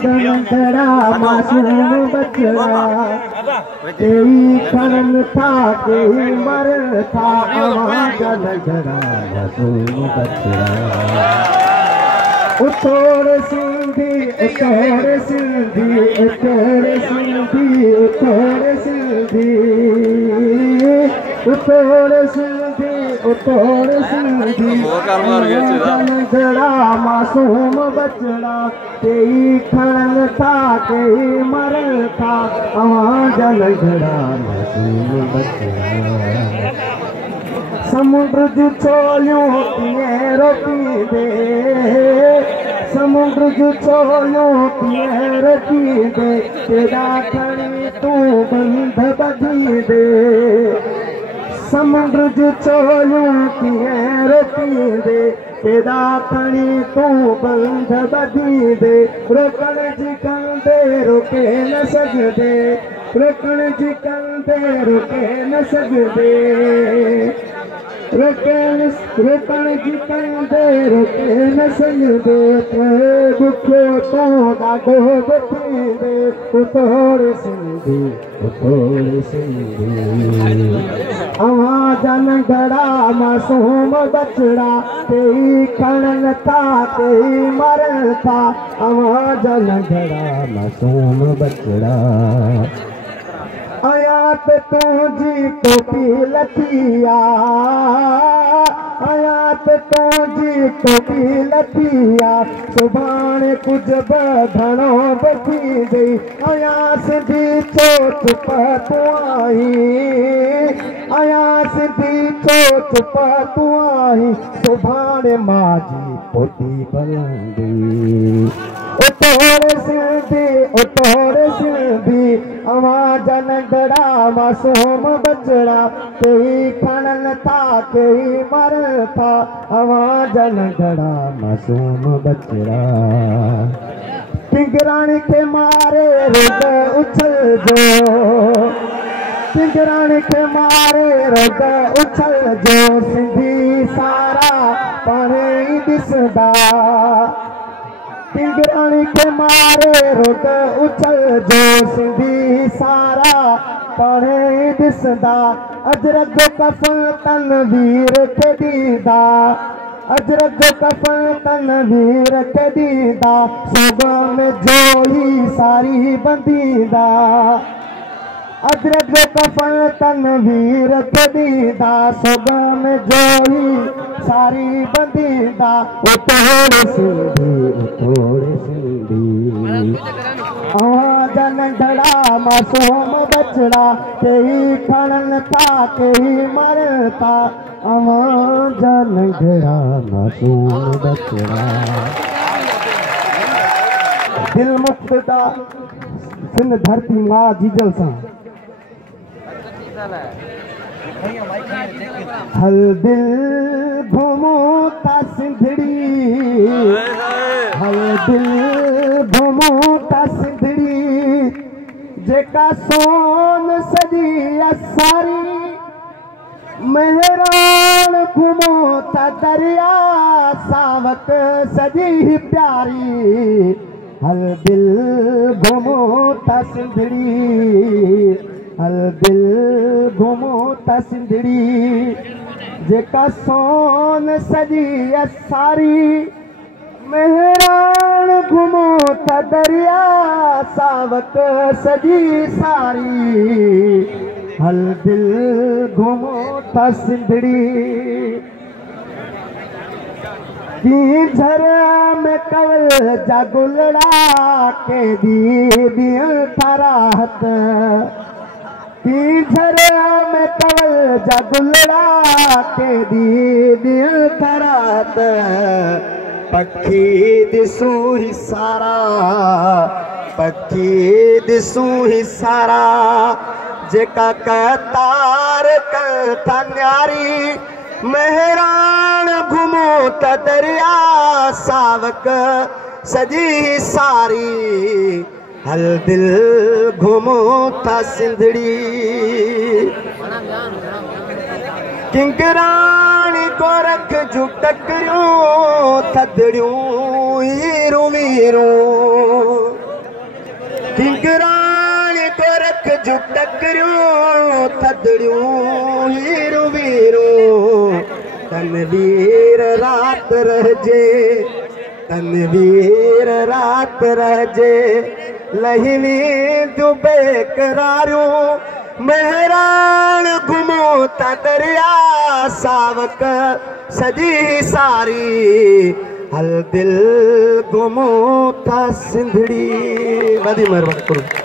बचड़ा मासूम बचड़ा कई खड़न था कई मर था लंगड़ा मासूम बचड़ा उतोड़ सिंधी उतोड़ सिंधी उतोड़ सिंधी उतोड़ सिंधी उतोड़ सिंधी उतोड़ सिंधी लंगड़ा मासूम बचड़ा कई खड़न था कई मर था लंगड़ा मासूम बचड़ा समुद्र जो छोलियों पिए रोटी दे समुद्र जो छोलियों पिए रोटी दे तेरा खड़ी तू बंध बधी दे समुद्र जो छोलियों पिए रोटी दे तेरा खड़ी तू बंध बधी दे रोकण जी कंदे रोके न सघदे रोकण जी कंदे रोके न सघदे रोकण जी कंदे रोके न सघदे दुखो तो ॾाढो बथींदे उतोड़ सिंधी आवाज़ नंढड़ा मासूम बचड़ा कई खड़न था कई मरन था आवाज़ नंढड़ा मासूम बचड़ा आयात तुझी टोपी लथिया आयात तुझी टोपी लथिया सुभाणे कुछ बधणो बची गई आयास दी चोट तू आई आयास दी चोट तू आई सुभाणे माजी पोती बलंदी उतोड़ सिंधी आवाज़ नंढड़ा मासूम बचड़ा कई खड़न था कई मर था आवाज़ नंढड़ा मासूम बचड़ा पिंगराणी के मारे रोग उछल जो पिंगराणी के मारे रोग उछल जो सिंधी सारा पाणे ॾिसंदा पिंगराणी के मारे रोग उछल जो सिंधी सारा पाणे ॾिसंदा अजरक कफन तनवीर खे ॾींदा अजरक कफन तनवीर खे ॾींदा सोग में जोई सारी बंदीदा अजरक कफन तनवीर खे ॾींदा सोग में जोई सारी बंदीदा उतोड़ सिंधी आवाज़ नंढड़ा मासूम बचड़ा कई खड़न था कई मर था आवाज़ नंढड़ा मासूम बचड़ा दिल मुक्तदा सिंध धरती माँ जीजल सां हल दिल घुमो था सिंधड़ी हल दिल घुमो था सिंधड़ी जेका सोन सजी असारी मेहरान घुमो था दरिया सावक सजी प्यारी हल दिल घुमो था सिंधड़ी हल दिल घुमो था सिंधड़ी जेका सोन सजी असारी मेहरान घुमो था दरिया सावक सजी सारी हल दिल घुमो था सिंधड़ी की झर में कवल जा गुलड़ा के दियल था राहत की झर में कवल जा गुलड़ा के दियल था राहत पखी दिसूं ही सारा पखी दिसूं ही सारा जेका कतार था न्यारी मेहरान घुमो त दरिया सावक सजी सारी हल दिल घुमो था सिंधड़ी किंकराणी गोरख जूं टकरियूं थदड़ियूं ही रूमी वीरों किंकरान को रख जो टकरियों थदड़ियों हीरो वीरों तनवीर रात रहजे तनवीर रात रहजे लहिनी जो बेकरारियों मेहरान घुमो ता दरिया सावक सजी सारी हल दिल घुमो ता सिंधड़ी वधी महिरबानी करो।